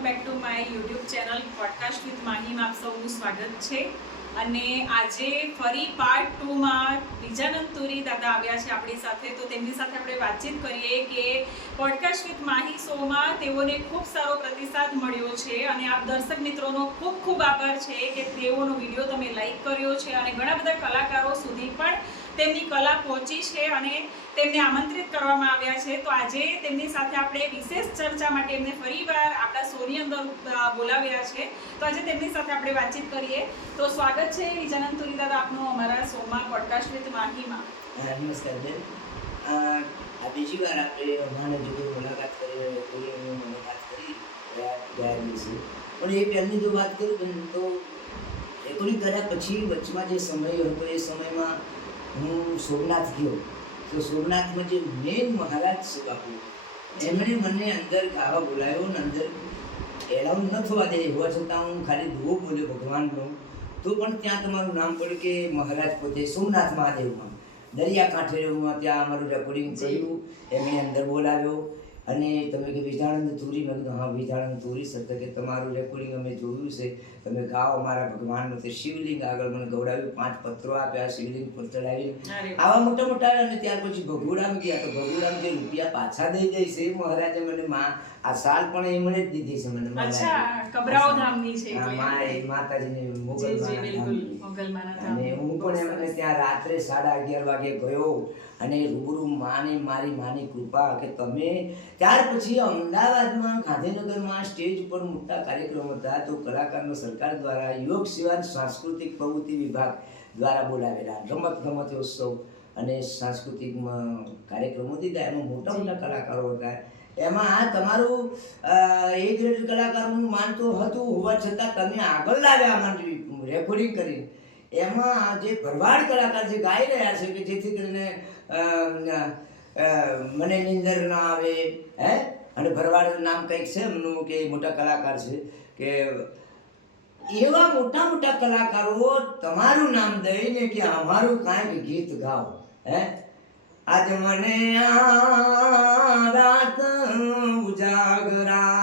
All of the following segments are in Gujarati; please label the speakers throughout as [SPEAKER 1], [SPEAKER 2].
[SPEAKER 1] Back to my YouTube channel podcast with Mahim. આપ સૌનું સ્વાગત છે. અને આજે ફરી પાર્ટ ટુમાં બીજાનંદ તુરી દાદા આવ્યા છે આપણી સાથે. તો તેમની સાથે આપણે વાતચીત કરીએ કે પોડકાસ્ટ વિથ માહી શોમાં તેઓને ખૂબ સારો પ્રતિસાદ મળ્યો છે. અને આપ દર્શક મિત્રોનો ખૂબ ખૂબ આભાર છે કે તેઓનો વીડિયો તમે લાઈક કર્યો છે. અને ઘણા બધા કલાકારો સુધી પણ તેમની કલા પહોંચી છે અને તેમને આમંત્રિત કરવામાં આવ્યા છે. તો આજે તેમની સાથે આપણે વિશેષ ચર્ચા માટે એમને ફરીવાર આપણા શોની અંદર બોલાવ્યા છે. તો આજે તેમની સાથે આપણે વાતચીત કરીએ. તો સ્વાગત છે વિજાનંદ તુરી દાદા આપનું અમારા શોમાં પોડકાસ્ટ વિથ માહીમાં.
[SPEAKER 2] નમસ્કાર બેન. આ બીજી વાર આપણે હમણાં જો મુલાકાત કરી મુલાકાત કરી ગયા દિવસે. પણ એ પહેલની જો વાત કરું તો રેકોર્ડિંગ કર્યા પછી વચમાં જે સમય હતો, એ સમયમાં હું સોમનાથ ગયો. તો સોમનાથમાં જે મેન મહારાજ બાપુ, એમણે મને અંદર ગાવા બોલાવ્યો ને અંદર એલાઉન ન થવા દે હોવા છતાં હું ખાલી દુઓ બોલ્યો ભગવાનનો. તો પણ ત્યાં તમારું નામ પડ્યું કે મહારાજ પોતે સોમનાથ મહાદેવમાં. દરિયા કાંઠે ત્યાં અમારું રેકોર્ડિંગ થયું એમણે અંદર બોલાવ્યો. અને તમે કે વિજાણંદ તુરી મેં કીધું હા વિજાણંદ તુરી સત્ય કે તમારું રેકોર્ડિંગ અમે જોયું છે. તમે ગાઓ અમારા ભગવાનનું તે શિવલિંગ આગળ મને ગૌડાવ્યું પાંચ પત્રો આપ્યા શિવલિંગ પર ચડાવી આવા મોટા મોટા અને ત્યાર પછી ભગુડામ ગયા. તો ભગુડામ જે રૂપિયા પાછા દઈ જાય છે મહારાજે મને માં આ સાલ પણ એમણે જ દીધી છે મને.
[SPEAKER 1] અચ્છા કબરાઓ ધામની છે
[SPEAKER 2] માતાજીની મોગલ માના
[SPEAKER 1] ધામ
[SPEAKER 2] અને પણ એમને ત્યાં રાત્રે સાડા અગિયાર વાગે ગયો અને રૂબરૂ માને મારી માની કૃપા કે તમે ત્યાર પછી અમદાવાદમાં ગાંધીનગરમાં સ્ટેજ ઉપર મોટા કાર્યક્રમ હતા તો કલાકારનો સરકાર દ્વારા યોગ સિવાય સાંસ્કૃતિક પ્રવૃત્તિ વિભાગ દ્વારા બોલાવેલા રમત ગમત ઉત્સવ અને સાંસ્કૃતિક કાર્યક્રમો દીધા. એમાં મોટા મોટા કલાકારો હતા. એમાં આ તમારું એ ગ્રેડ કલાકારોનું માન તો હતું હોવા છતાં તમે આગળ લાવ્યા અમારી રેકોર્ડિંગ કરી એમાં જે ભરવાડ કલાકાર જે ગાઈ રહ્યા છે કે જેથી કરીને મને નિંદર ના આવે, હે? અને ભરવાડ નામ કંઈક છે એમનું કે મોટા કલાકાર છે કે એવા મોટા મોટા કલાકારો તમારું નામ દઈને કે અમારું કાંઈક ગીત ગાઓ, હે? આજ મને આ રાત ઉજાગરા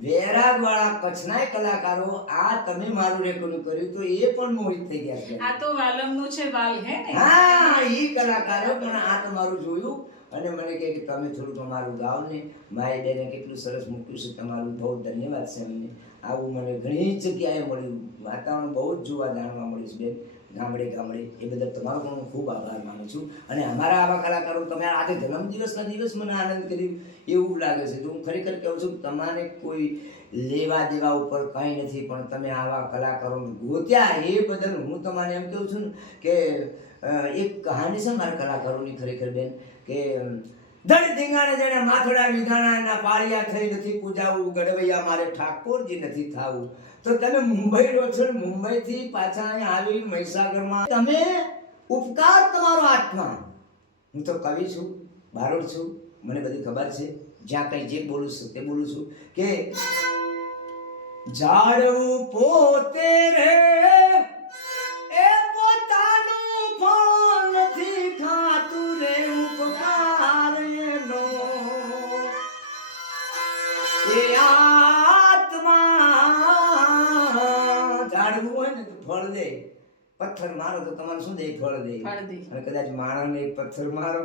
[SPEAKER 2] વેરાગવાળા કચ્છના કલાકારો આ તમે મારું રેકોર્ડ કર્યું તો એ પણ મોહિત થઈ ગયા છે.
[SPEAKER 1] આ તો વાલમનું છે વાલ હે ને?
[SPEAKER 2] હા એ કલાકારો પણ આ તમારું જોયું અને મને કહે કે તમે થોડું તમારું ગાઓ ને મારી બેને કેટલું સરસ મૂક્યું છે તમારું બહુ ધન્યવાદ છે આવું મને ઘણી જગ્યાએ મળ્યું. વાતાવરણ બહુ જ જોવા જાણવા મળ્યું છે બેન. ગામડે ગામડે, એ બદલ તમારો પણ હું ખૂબ આભાર માનું છું. અને અમારા આવા કલાકારો તમે આજે જન્મદિવસના દિવસ મને આનંદ કર્યું એવું લાગે છે. તો હું ખરેખર કહું છું, તમારે કોઈ લેવા દેવા ઉપર કંઈ નથી, પણ તમે આવા કલાકારોને ગોત્યા એ બદલ હું તમારે એમ કહું છું કે એક કહાની છે મારા કલાકારોની ખરેખર બેન, કે ધડ ધીંગાણે જેને માથડા વિધાણા એના પાળિયા થઈ નથી પૂજાવું ગડવૈયા મારે ઠાકોરજી નથી થાવું. તો તમે મુંબઈ રહો છો મુંબઈથી પાછા અહીંયા આવી મહીસાગરમાં તમે ઉપકાર તમારો આત્મા હું તો કવિ છું, બારોડ છું, મને બધી ખબર છે. જ્યાં કંઈ જે બોલું છું તે બોલું છું કે જાળવું પોતે રે પથ્થર મારો તો તમારે શું દે ફળ દે અને કદાચ માણસને પથ્થર મારો.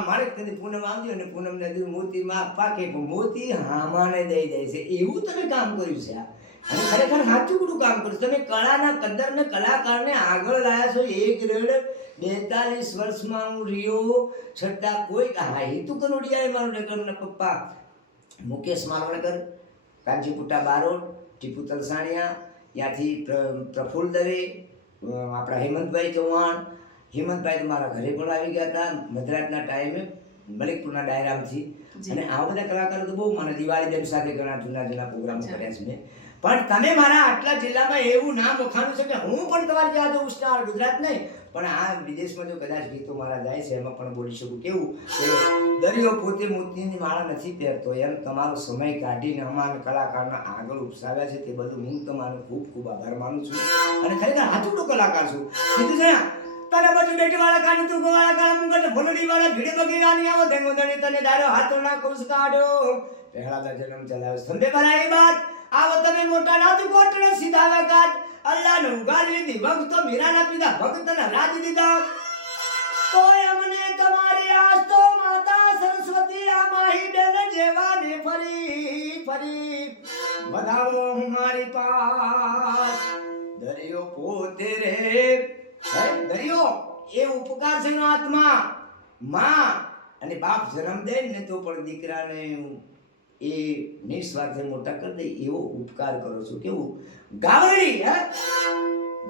[SPEAKER 2] મારે કદી પૂનમ આવ્યો અને પૂનમ ને દીધું મોતી માં પાકે પણ મોતી હામાને દઈ જાય છે. એવું તમે કામ કર્યું છે આ? અને ખરેખર સાચું બધું કામ કર્યું. તમે કળાના કદર ને કલાકારને આગળ લાયા છો એક રેડ બેતાલીસ વર્ષમાં હું રહ્યો છતાં કોઈ હા હેતુ કનોડિયા મારો નગર ને પપ્પા. મુકેશ મારવાડકર કાંજીપુટા બારોટ ટીપુ તલસાણિયા ત્યાંથી પ્ર- પ્રફુલ્લ દવે અ, આપણા હેમંતભાઈ ચૌહાણ. હેમંતભાઈ તો મારા ઘરે પણ આવી ગયા હતા મધરાતના ટાઈમે મલિકપુરના ડાયરામથી. અને આવા બધા કલાકારો તો બહુ મને દિવાળી બેન સાથે ઘણા જૂના જૂના પ્રોગ્રામો કર્યા છે મેં. પણ તમે મારા આટલા જિલ્લામાં એવું નામ વખાણું છે કે હું પણ તમારી જઉં સ્ટાર ગુજરાત નહીં પણ આ વિદેશમાં જો કદાચ ગીતો મારા જાય છે, એમાં પણ બોલી શકું. કેવું? કે દરિયો પોતે મોતીની માળા નથી પહેરતો. એમ તમારો સમય કાઢીને અમારા કલાકારના આગળ ઉપસાવ્યા છે, તે બધું હું તમારો ખૂબ ખૂબ આભાર માનું છું. અને ખરેખર હાથુડો કલાકાર છું. કીધું છે તને બધું બેટી વાળા કાઢી તું વાળા કાળા મુંગટ ભલડી વાળા ભીડે બગીરાની આવો ધન ધણી તને દારો હાથો ના કુસ કાઢ્યો પહેલા જન્મ ચલાવ્યો. સ્તંભે ભરાય વાત. આવો તમે મોટા નાથી કોટને સીધા કાટ અલ્લાહને ઉગાડી લીધી ભક્તો મીરાના પીધા ભક્તના રાજ દીધા તોય અમને તમારી આસ્તો માતા સરસ્વતી આ માહી બેન જેવાને ફરી ફરી. વધાવો હું મારી પાસ. દરિયો પોતે રે. દરિયો, એ ઉપકાર છે આત્મા. માં અને બાપ જન્મ દે ને તો પણ દીકરાને એ નિસ્વાર્થે મોટા કરી દે, એવો ઉપકાર કરો છો. કેવું? ગાવડી હે?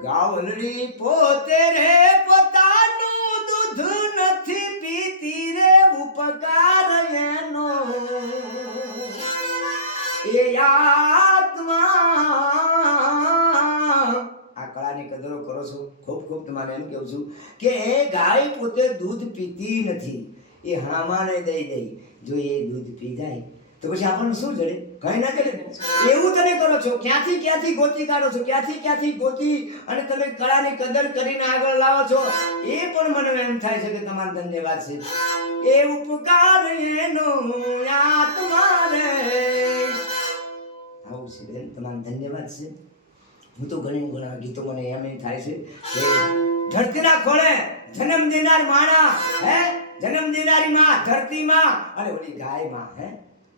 [SPEAKER 2] ગાવડી પોતે રે, પોતાનું દૂધ નથી પીતી રે, ઉપકાર એનો. એ આત્મા, આ કળાની કદરો કરો છો. ખૂબ ખૂબ તમારે એમ કહું છું કે ગાય પોતે દૂધ પીતી નથી. એ હામાને દઈ દઈ. જો એ દૂધ પી જાય તો પછી આપણને શું જડે? કઈ ના કરે? એવું તમે કરો છો. ક્યાંથી ક્યાંથી ગોતી કાઢો છો? ક્યાંથી ક્યાંથી ગોતી અને તમે કળાની કદર કરીને આગળ લાવો છો? એ પણ મને એમ થાય છે કે તમારો ધન્યવાદ છે. એ ઉપકાર એનો આવું છે બેન, તમારો ધન્યવાદ છે. હું તો ઘણી ઘણા ગીતો મને એમ થાય છે કે ધરતીના ખોળે જન્મ દેનાર માણા, હે? જન્મ દેનારી માં ધરતી માં અને ઓલી ગાયમાં હે?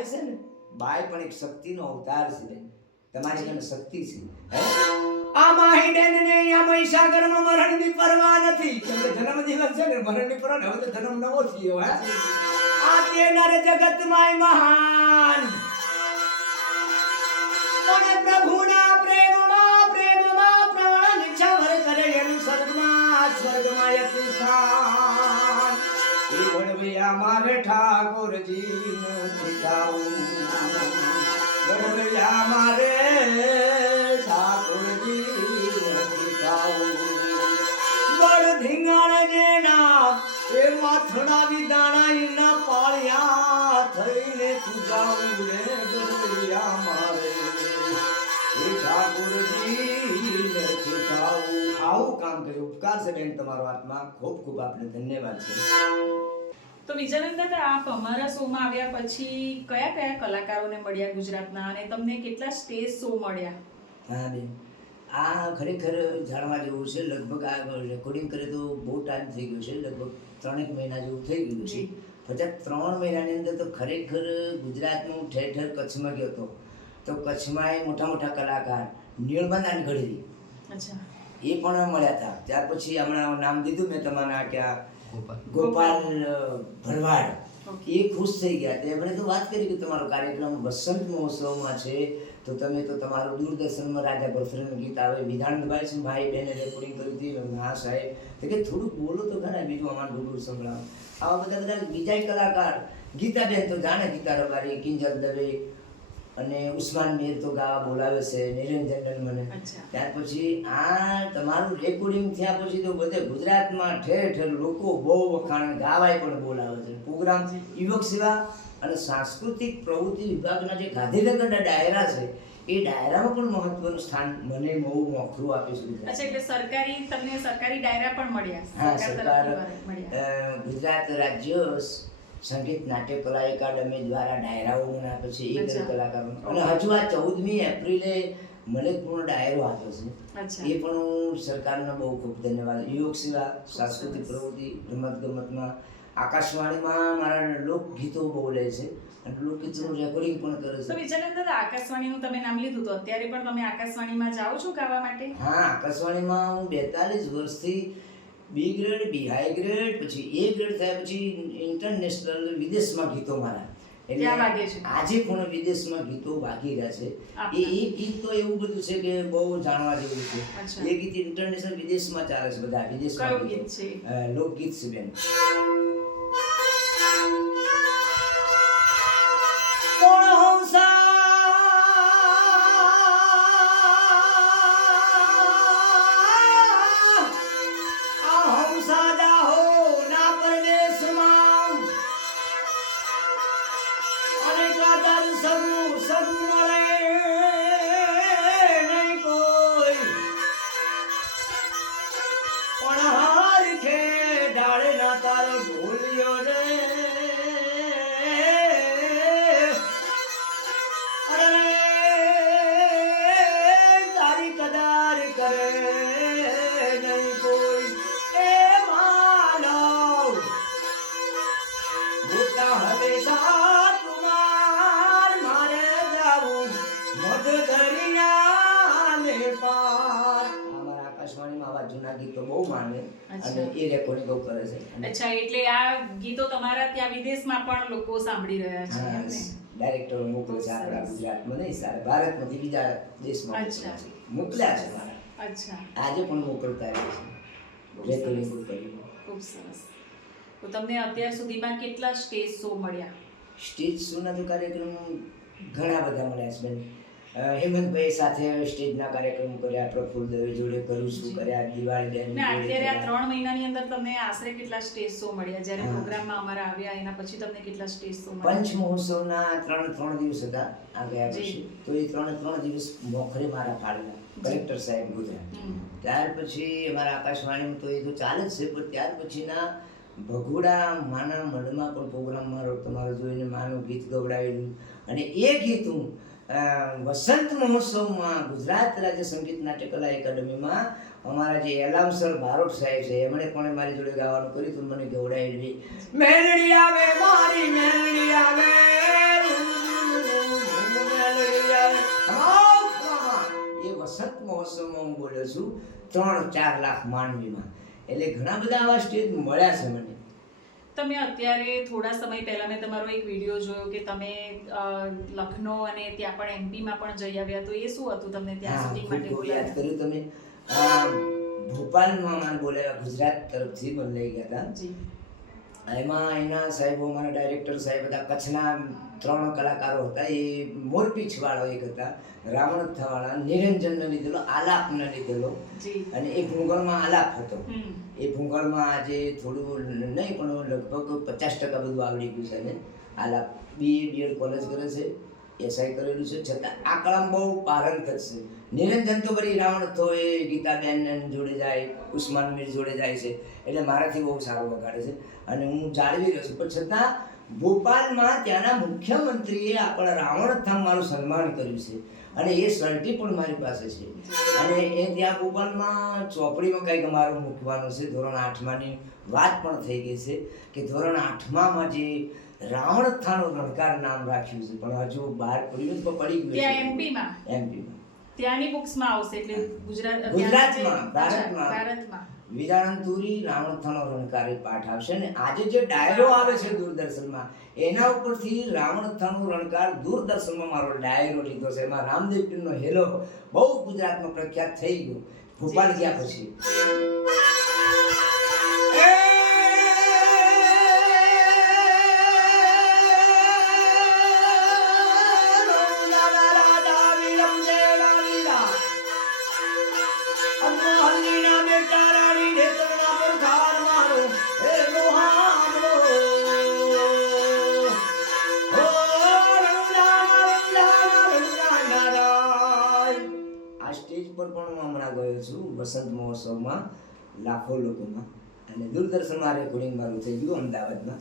[SPEAKER 2] બાઈ છે ને બાય પણ એક શક્તિનો અવતાર છે બેન. તમારી કને શક્તિ છે. હે? આ માહી બેનને અહીંયા મહીસાગરમાં મરણની પરવા નથી. કેમ કે જન્મદિવસ છે ને, મરણની પરવા હવે તો જન્મ નવો થયો હે? આ તે નર જગતમાંય મહાન. અને પ્રભુના પ્રેમમાં પ્રેમમાં પ્રાણ છવર કરે એનું સ્વર્ગમાં સ્વર્ગમાં એક સ્થાન. એ વડવૈયા મારે ઠાકોરજી નથી જાવું વડવૈયા મારે ઠાકોરજી નથી જાવું બળ ધીંગાણ જેના એ માથડા વિદાણા ઈના પાળ્યા થઈને તું જાવું રે ગરબૈયા મારે ઠાકોરજી આવું કામ કર્યું. ઉપકાર છે બેન તમારો આત્મા ખૂબ ખૂબ આપને ધન્યવાદ છે.
[SPEAKER 1] તો વિજયનંદ દાદા આપ અમારા શોમાં આવ્યા પછી કયા કયા કલાકારોને મળ્યા ગુજરાતના અને તમને કેટલા સ્ટેજ શો મળ્યા?
[SPEAKER 2] હા બેન. આ ખરેખર જાણવા જેવું છે. લગભગ આ રેકોર્ડિંગ કરે તો બહુ ટાઈમ થઈ ગયો છે. લગભગ ત્રણેક મહિના જેવું થઈ ગયું છે. પછી ત્રણ મહિનાની અંદર તો ખરેખર ગુજરાતનું ઠેર ઠેર કચ્છમાં ગયો હતો તો કચ્છમાં એ મોટા મોટા કલાકાર નીળબંધાન ગઢવી
[SPEAKER 1] અચ્છા.
[SPEAKER 2] એ પણ મળ્યા હતા. ત્યાર પછી હમણાં નામ દીધું મેં તમારા કે આ ગોપાલ. ભરવાડ. એ ખુશ થઈ ગયા. તે એમણે તો વાત કરી કે તમારો કાર્યક્રમ વસંત મહોત્સવમાં છે તો તમે તો તમારું દૂરદર્શનમાં રાજા ભરથરીનું ગીત આવે. વિધાનભાઈ છે ભાઈ બેને રેકોર્ડિંગ કરી હતી? હા સાહેબ. તો કે થોડુંક બોલો તો ખરા બીજું અમારું ડુબુર સંભળાવો. આવા બધા બધા બીજા કલાકાર ગીતાબેન તો જાણે ગીતા રબારી કિંજલ દવે અને ઉસ્માન મીર તો ગાવા બોલાવે છે નિરંજન મને. ત્યાર પછી આ તમારું રેકોર્ડિંગ થયા પછી તો બધે ગુજરાતમાં ઠેર ઠેર લોકો બહુ વખાણ ગાવાય પણ બોલાવે છે. પ્રોગ્રામ યુવક સેવા અને સાંસ્કૃતિક પ્રવૃત્તિ વિભાગના જે ગાંધીનગરના ડાયરા છે એ ડાયરામાં પણ મહત્વનું સ્થાન મને બહુ મોખરું આપે છે
[SPEAKER 1] અચ્છા એટલે સરકારી તમને સરકારી ડાયરા પણ મળ્યા?
[SPEAKER 2] હા
[SPEAKER 1] સરકાર
[SPEAKER 2] ગુજરાત રાજ્ય સંગીત નાટ્ય કલા એકાડમી દ્વારા ડાયરાઓ મને આપે છે એ
[SPEAKER 1] અચ્છા.
[SPEAKER 2] કલાકારો. અને હજુ આ ચૌદમી એપ્રિલે મને પૂર્ણ ડાયરો આપ્યો છે. એ પણ હું સરકારનો બહુ ખૂબ ધન્યવાદ. યોગ સેવા સાંસ્કૃતિક પ્રવૃત્તિ રમત ગમતમાં આકાશવાણીમાં મારા લોકગીતો બહુ લે છે. અને લોકગીતોનું રેકોર્ડિંગ પણ કરે છે.
[SPEAKER 1] વિજયનંદ દાદા આકાશવાણીનું તમે નામ લીધું તો અત્યારે પણ તમે આકાશવાણીમાં જાઓ છો ગાવા માટે?
[SPEAKER 2] હા આકાશવાણીમાં હું બેતાલીસ વર્ષથી B grade B high grade પછી એ ગ્રેડ થયા પછી ઇન્ટરનેશનલ વિદેશમાં ગીતો મારા.
[SPEAKER 1] એટલે
[SPEAKER 2] આજે પણ વિદેશમાં ગીતો વાગી રહ્યા છે. એ એ ગીત તો એવું બધું છે કે બહુ જાણવા જેવું છે. એ ગીત ઇન્ટરનેશનલ વિદેશમાં ચાલે છે બધા વિદેશમાં લોકગીત છે બેન. করুণা એ રેકોર્ડિંગ કરે છે.
[SPEAKER 1] અચ્છા એટલે આ ગીતો તમારા ત્યાં વિદેશમાં પણ લોકો સાંભળી રહ્યા છે
[SPEAKER 2] ડાયરેક્ટર મોકલે છે આપણા ગુજરાતમાં નહીં સારા ભારતમાંથી બીજા દેશમાં
[SPEAKER 1] અચ્છા.
[SPEAKER 2] મોકલ્યા છે મારા.
[SPEAKER 1] અચ્છા.
[SPEAKER 2] આજે પણ મોકલતા રહે છે. રેકોર્ડિંગ.
[SPEAKER 1] ખૂબ સરસ. તો તમને અત્યાર સુધીમાં કેટલા સ્ટેજ શો મળ્યા?
[SPEAKER 2] સ્ટેજ શોના તો કાર્યક્રમ ઘણા બધા મળ્યા છે. હેમંતભાઈ સાથે સ્ટેજના કાર્યક્રમ કર્યા પ્રફુલ દવે જોડે કરું છું કર્યા દિવાળી બેન
[SPEAKER 1] ને અત્યારે આ ત્રણ મહિનાની અંદર તમને આશરે કેટલા સ્ટેજ શો મળ્યા? જ્યારે પ્રોગ્રામમાં અમારા આવ્યા એના પછી તમને કેટલા સ્ટેજ શો મળ્યા?
[SPEAKER 2] પંચ મહોત્સવના ત્રણ ત્રણ દિવસ હતા આ ગયા પછી તો એ ત્રણ ત્રણ દિવસ મોખરે મારા ફાળેલા કલેક્ટર સાહેબ ગુજરાત ત્યાર પછી અમારા આકાશવાણીમાં તો એ તો ચાલે જ છે પણ ત્યાર પછીના ભગુડા માના મનમાં પણ પ્રોગ્રામ મારો તમારો જોઈને માનું ગીત ગવડાવેલું. અને એ ગીત હું વસંત મહોત્સવમાં ગુજરાત રાજ્ય સંગીત નાટ્યકલા એકેડમીમાં અમારા જે એલામસર બારોટ સાહેબ છે, એમણે પણ મારી જોડે ગાવાનું કર્યું હતું, મને ગવડાવેલું મેલડી આવે, મારી આવે. એ વસંત મહોત્સવમાં હું બોલ્યો છું, ત્રણ ચાર લાખ માનવીમાં. એટલે ઘણા બધા આવા સ્ટેજ મળ્યા છે મને.
[SPEAKER 1] તમે અત્યારે થોડા સમય પહેલા મેં તમારો એક વીડિયો જોયો કે તમે અ, લખનૌ અને ત્યાં પણ એમપીમાં પણ જઈ આવ્યા. તો એ શું હતું તમને ત્યાં શૂટિંગ માટે
[SPEAKER 2] યાદ
[SPEAKER 1] બોલાવ્યા?
[SPEAKER 2] કર્યું તમે. ભોપાલમાં બોલાવ્યા ગુજરાત તરફથી મને લઈ ગયા હતા. એમાં એના સાહેબો મારા ડાયરેક્ટર સાહેબ હતા કચ્છના ત્રણ કલાકારો હતા. એ મોરપીછવાળો એક હતા રાવણ વાળા નિરંજનને લીધેલો આલાપને લીધેલો અને એ ભૂગોળમાં આલાપ હતો. એ ભૂંગળમાં આજે થોડું નહીં, પણ લગભગ પચાસ ટકા બધું આવડી ગયું છે ને. આલા બી બીએડ કોલેજ કરે છે એસઆઈ કરેલું છે, છતાં આ આંકડામાં બહુ પારંગત છે. નિરંજન તો વળી રાવણ એ ગીતાબેન જોડે જાય, ઉસ્માન મીર જોડે જાય છે, એટલે મારાથી બહુ સારું વગાડે છે. અને હું જાળવી રહ્યો છું, પણ છતાં ભોપાલમાં ત્યાંના મુખ્યમંત્રીએ આપણા રાવણ ધામ સન્માન કર્યું છે. અને એ સર્ટી પણ મારી પાસે છે. અને એ ત્યાં ભોપાલમાં ચોપડીમાં કંઈક અમારું મૂકવાનું છે. ધોરણ આઠમાની વાત પણ થઈ ગઈ છે કે ધોરણ આઠમામાં જે રાવણ થાનું રણકાર નામ રાખ્યું છે. પણ હજુ બહાર પડ્યું તો પડી ગયું
[SPEAKER 1] એમપીમાં
[SPEAKER 2] છે એમપીમાં?
[SPEAKER 1] ત્યાંની બુક્સમાં આવશે એટલે ગુજરાત
[SPEAKER 2] ગુજરાતમાં, ભારતમાં.
[SPEAKER 1] ભારતમાં.
[SPEAKER 2] વિરાણતુરી રાવણથનો રણકારી પાઠ આવશે ને આજે જે ડાયરો આવે છે દૂરદર્શનમાં, એના ઉપરથી રાવણથનો રણકાર દૂરદર્શનમાં મારો ડાયરો લીધો છે. એમાં રામદેવ પીરનો હેલો બહુ ગુજરાતમાં પ્રખ્યાત થઈ ગયો. ભોપાલ ગયા પછી. લાખો લોકોમાં. અને દૂરદર્શનમાં રેકોર્ડિંગ મારું થઈ ગયું અમદાવાદમાં.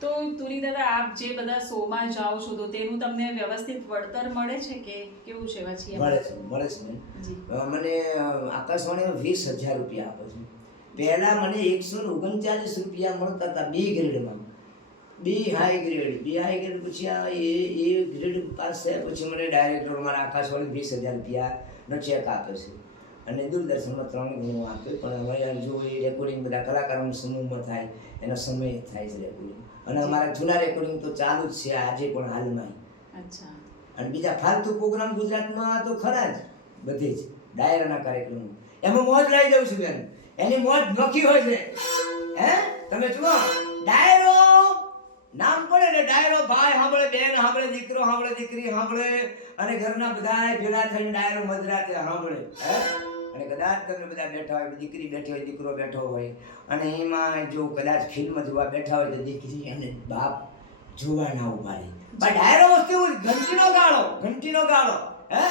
[SPEAKER 1] તો તુરી દાદા આપ જે બધા શોમાં જાઓ છો તો તેનું તમને વ્યવસ્થિત વળતર મળે છે કે કેવું છે પછી?
[SPEAKER 2] મળે છે મળે છે મને આકાશવાણીમાં વીસ હજાર રૂપિયા આપે છે. પહેલાં મને એકસો ને ઓગણચાલીસ રૂપિયા મળતા હતા B ગ્રેડમાં. B high grade. B high grade પછી આ એ એ ગ્રેડ પાસ થયા પછી મને ડાયરેક્ટર મારા આકાશવાણી વીસ હજાર રૂપિયાનો ચેક આપે છે. અને દૂરદર્શનમાં ત્રણ ગુણો આપે પણ અમારે જો એ રેકોર્ડિંગ બધા કલાકારોના સમૂહમાં થાય એના સમયે થાય છે રેકોર્ડિંગ અને અમારા જૂના રેકોર્ડિંગ તો ચાલુ જ છે આજે પણ હાલમાં.
[SPEAKER 1] અચ્છા.
[SPEAKER 2] અને બીજા ફાલતુ પ્રોગ્રામ ગુજરાતમાં તો ખરા જ બધે જ ડાયરાના કાર્યક્રમો. એમાં મોજ લઈ જાઉં છું બેન. એની મોજ નોખી હોય છે. હે? તમે જુઓ ડાયરો નામ પડે ને ડાયરો ભાઈ સાંભળે બેન સાંભળે દીકરો સાંભળે દીકરી સાંભળે અને ઘરના બધા ભેગા થઈને ડાયરો મધરાતે સાંભળે. હે? અને કદાચ તમે બધા બેઠા હોય, દીકરી બેઠી હોય, દીકરો બેઠો હોય, અને એમાં જો કદાચ ફિલ્મ જોવા બેઠા હોય તો દીકરી અને બાપ જોવા ના ઊભા રહે. પણ ડાયરો વસ્તુ ઘંટીનો ગાળો ઘંટીનો ગાળો, હે?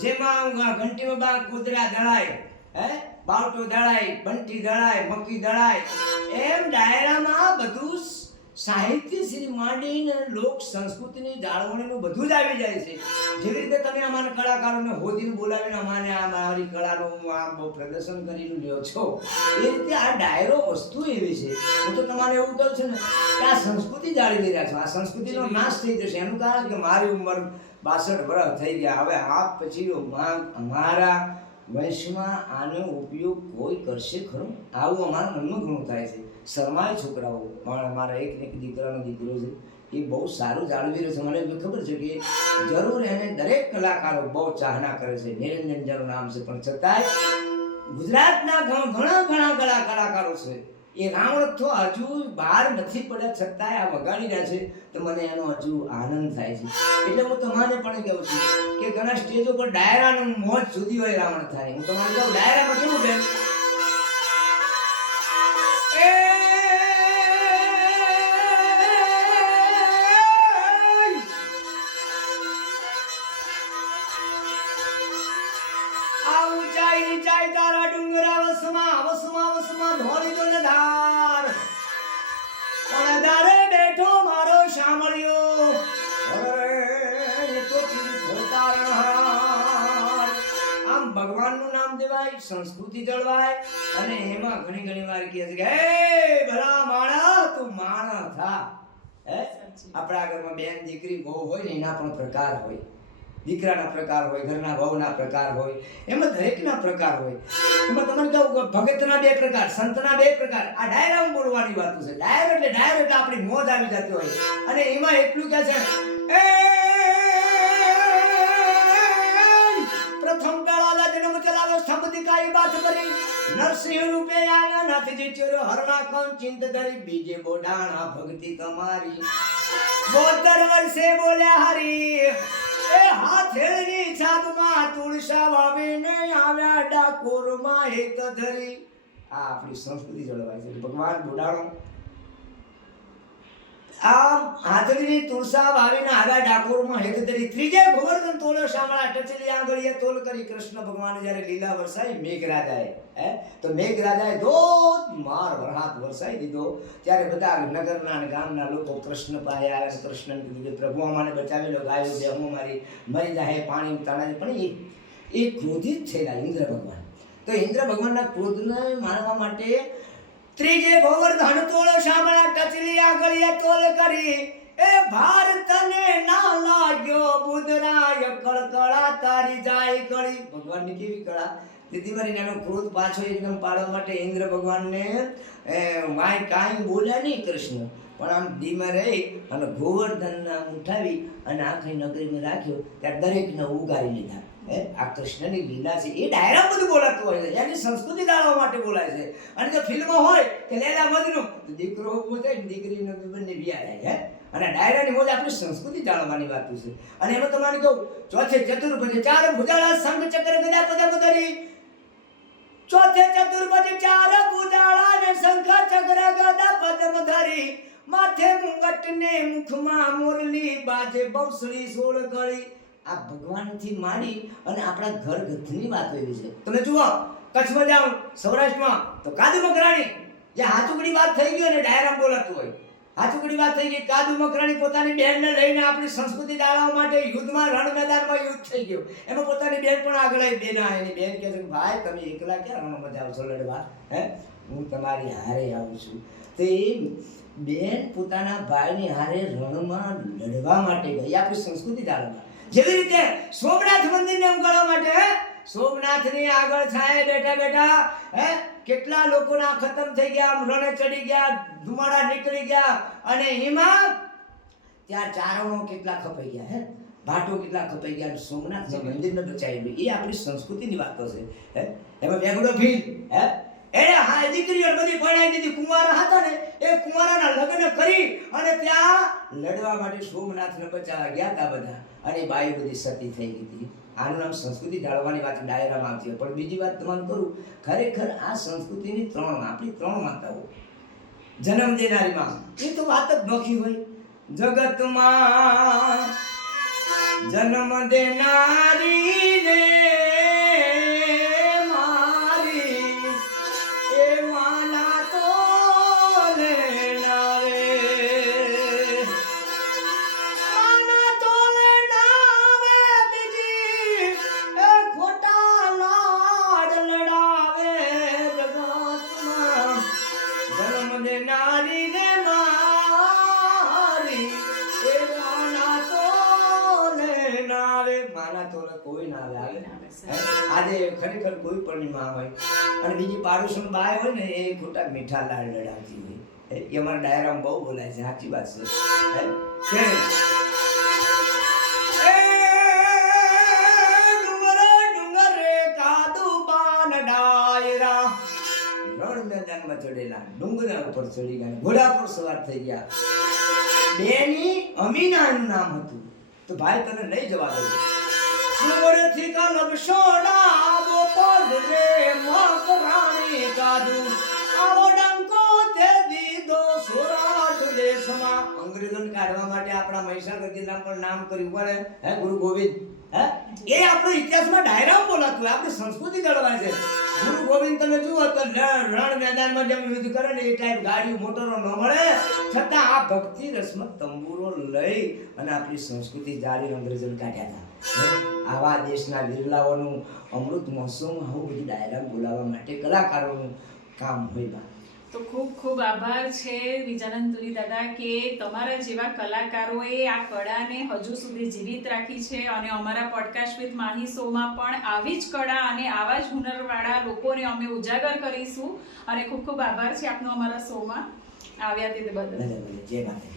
[SPEAKER 2] જેમાં ઘંટીનો બા કુદરા દળાય, હે? બાવટો દળાય, બંટી દળાય, મક્કી દળાય, એમ ડાયરામાં બધું સ- સાહિત્ય શ્રી માંડીને લોક સંસ્કૃતિની જાળવણીનું બધું જ આવી જાય છે. જેવી રીતે તમે અમારા કલાકારોને હોદીને બોલાવીને અમારે આ મારી કળાનું આ બહુ પ્રદર્શન કરીને લ્યો છો એ રીતે આ ડાયરો વસ્તુ એવી છે. હું તો તમારે એવું કહું છું ને કે આ સંસ્કૃતિ જાળવી રહ્યા છો. આ સંસ્કૃતિનો નાશ થઈ જશે. એનું કારણ કે મારી ઉંમર બાસઠ વર્ષ થઈ ગયા. હવે આ પછી અમારા વંશમાં આનો ઉપયોગ કોઈ કરશે ખરું? આવું અમારા મનમાં ઘણું થાય છે. શરમાય છોકરાઓ, પણ મારા એક એક દીકરાનો દીકરો છે, એ બહુ સારું જાળવી રહ્યો છે. મને ખબર છે કે જરૂર એને દરેક કલાકારો બહુ ચાહના કરે છે. નિરંજન જેનું નામ છે, પણ છતાંય ગુજરાતના ઘણા ઘણા ઘણા કલા કલાકારો છે. એ રાવણ તો હજુ બહાર નથી પડ્યા, છતાંય આ વગાડી રહ્યા છે. તો મને એનો હજુ આનંદ થાય છે. એટલે હું તમારે પણ કહું છું કે ઘણા સ્ટેજ ઉપર ડાયરાનું મોજ જુદી હોય રાવણ થાય. હું તમારે કહું, ડાયરામાં કેવું બેન આવું ઊંચાઈ નીચાઈ તારા ડુંગરા વસમાં વસમાં વસમાં ધોળી દો ને ધાર અને દારે બેઠો મારો શામળિયો. અરે તો તીર્થો તારણહાર. આમ ભગવાનનું નામ દેવાય સંસ્કૃતિ જળવાય અને એમાં ઘણી ઘણી વાર કહે છે કે હે ભલા માણા તું માણા થા. હે? આપણા ઘરમાં બેન દીકરી બહુ હોય ને એના પણ પ્રકાર હોય. દીકરાના પ્રકાર હોય, ઘરના વહુના પ્રકાર હોય, એમાં દરેકના પ્રકાર હોય. એમાં તમને કહું ભગતના બે પ્રકાર, સંતના બે પ્રકાર, આ ડાયરામાં બોલવાની વાતો છે. ડાયર એટલે ડાયર એટલે આપણી મોજ આવી જતી હોય અને એમાં એટલું કે છે, "એ, પ્રથમ કાળાલા જન્મ ચલાવે સ્તંભદિકાઈ વાત કરી નરસિંહ રૂપે આના નાથજી ચોરો હરણા કોણ ચિંત ધરી? બીજે બોડાણા ભક્તિ તમારી. બોતર વર્ષે બોલ્યા હરી. એ હાથેળની છાપમાં તુળસા વાવીને આવ્યા ડાકોરમાં હેત ધરી. આ આપણી સંસ્કૃતિ જળવાય છે. ભગવાન બોડાણો આમ હાથડીની તુલસા વાવીને આવ્યા ડાકોરમાં હેત ધરી ત્રીજે ગોવર્ધન તોલો શામળા ટચલી આંગળીએ તોલ કરી કૃષ્ણ ભગવાન જ્યારે લીલા વરસાઈ મેઘરાજાએ, હે? તો મેઘરાજાએ ધોધ માર વરસાદ વરસાઈ દીધો. ત્યારે બધા નગરના અને ગામના લોકો કૃષ્ણ પાસે આવ્યા કૃષ્ણને કીધું કે પ્રભુ અમાને બચાવેલો ગાયો છે હું મારી મરી જાય પાણી તાણા પણ એ એ ક્રોધિત થયેલા ઇન્દ્ર ભગવાન. તો ઇન્દ્ર ભગવાનના ક્રોધને માનવા માટે ત્રીજે ગોવર્ધન તોળ શામળા ટચલી આગળીએ તોલ કરી. એ ભારતને ના લાગ્યો બુદરાય કળકળા તારી જાય કળી. ભગવાનની કેવી કળા? દીદી મારી નાનો ક્રોધ પાછો એકદમ પાડવા માટે ઇન્દ્ર ભગવાનને વાંય કાંઈ બોલ્યા નહીં કૃષ્ણ. પણ આમ ધીમે રહી અને ગોવર્ધનના ઉઠાવી અને આખી નગરીમાં રાખ્યો. ત્યારે દરેકને ઉગારી લીધા. આ કૃષ્ણની લીલા છે. એ ડાયરા બધું બોલાતું હોય છે. એની સંસ્કૃતિ જાણવા માટે બોલાય છે. અને જો ફિલ્મ હોય, કે લેલા મજનુ દીકરો ઊભો થાય ને દીકરીને બંને વિયા જાય હે અને ડાયરાની મોજ આપણી સંસ્કૃતિ જાણવાની વાત છે. અને એમાં તમારે કહું ચોથે ચતુર્ભુજે, ચાર ભુજાળા સંઘ ચક્ર ગદા પદમ ધરી. ચોથે ચતુર્ભુજ, ચાર ભુજાળા ને શંખ ચક્ર ગદા પદમ ધરી. માથે મુંગટ ને મુખમાં મુરલી, બાજે બૌસળી સોળ ગળી. આ ભગવાનથી માંડી અને આપણા ઘર ગથની વાત એવી છે. તમે જુઓ, કચ્છમાં જાઓ, સૌરાષ્ટ્રમાં, તો કાદુ મકરાણી જે હાથુકડી વાત થઈ ગઈ અને ડાયરામ બોલાતું હોય. હાથુકડી વાત થઈ ગઈ, કાદુ મકરાણી પોતાની બહેનને લઈને આપણી સંસ્કૃતિ જાળવવા માટે યુદ્ધમાં રણ મેદાનમાં યુદ્ધ થઈ ગયો. એમાં પોતાની બેન પણ આગળ આવી, બેન આવે એની બેન કહે છે ભાઈ, તમે એકલા ક્યાં રણમાં જાઓ છો, લડવા? હે? હું તમારી હારે આવું છું. તો બેન પોતાના ભાઈની હારે રણમાં લડવા માટે ગઈ, આપણી સંસ્કૃતિ જાળવવા જેવી રીતે સોમનાથ મંદિરને ઉગાડવા માટે સોમનાથની આગળ છાંયે બેઠા બેઠા, હે? કેટલા લોકોના ખતમ થઈ ગયા રણે ચડી ગયા, ધુમાડા નીકળી ગયા, અને એમાં ત્યાં ચારણો કેટલા ખપાઈ ગયા, હે? ભાટો કેટલા ખપાઈ ગયા, અને સોમનાથના મંદિરને બચાવી એ આપણી સંસ્કૃતિની વાત છે, હે? એમાં વેગડો ભીલ, હે? એને હા દીકરીઓ બધી ભણાઈ દીધી. કુંવારા હતા ને, એ કુંવારાના લગ્ન કરી અને ત્યાં લડવા માટે સોમનાથને બચાવવા ગયા હતા બધા. અને એ બધી સતી થઈ ગઈ હતી. આનું નામ સંસ્કૃતિ જાળવવાની વાત ડાયરામાં આવતી હોય. પણ બીજી વાત તમારે કરું, ખરેખર આ સંસ્કૃતિની ત્રણ, આપણી ત્રણ માતાઓ. જન્મ દેનારીમાં. એ તો વાત જ નોખી હોય. જગતમાં જન્મ દેનારી આજે ખરેખર કોઈ પૂર્ણિમા હોય, અને બીજી પાડોશણ બાય હોય ને, એ ખોટા મીઠા લાડ લડાવતી હોય. એ અમારા ડાયરામાં બહુ બોલાય છે, સાચી વાત છે. રણ મેદાનમાં ચડેલા ડુંગરા ઉપર ચડી ગયા ઘોડા પર સવાર થઈ ગયા. બેની અમીનાનું નામ હતું. તો ભાઈ તને નહીં જવા દઉં. ડુંગરેથી કલબ સોડાવો પગ રે મકરાણી કાદુ આવો ડંકો તે દીધો સોરાઠ દેશમાં. અંગ્રેજોને કાઢવા માટે આપણા મહીસાગર જિલ્લા પર નામ કર્યું પડે. હે, ગુરુ ગોવિંદ? હે? એ આપણો ઇતિહાસમાં ડાયરામ બોલાતું આપણી સંસ્કૃતિ ગળવાય છે. ગુરુ ગોવિંદ, તમે જુઓ તો રણ રણ મેદાનમાં જેમ યુદ્ધ કરે ને એ ટાઈપ ગાડીઓ, મોટરો ન મળે. છતાં આ ભક્તિ રસમાં તંબુરો લઈ અને આપણી સંસ્કૃતિ જાળી અંગ્રેજોને કાઢ્યા હતા? આવા દેશના વિરલાઓનું અમૃત મહોત્સવમાં આવું બધું ડાયરામાં બોલાવવા માટે કલાકારોનું કામ હોય બા.
[SPEAKER 1] તો ખૂબ ખૂબ આભાર છે વિજાનંદ તુરી દાદા કે તમારા જેવા કલાકારોએ આ કળાને હજુ સુધી જીવિત રાખી છે અને અમારા પોડકાસ્ટ વિથ માહી શોમાં પણ આવી જ કળા અને આવા જ હુનરવાળા લોકોને અમે ઉજાગર કરીશું. અને ખૂબ ખૂબ આભાર છે આપનો અમારા શોમાં આવ્યા તે બદલ.
[SPEAKER 2] જય માતા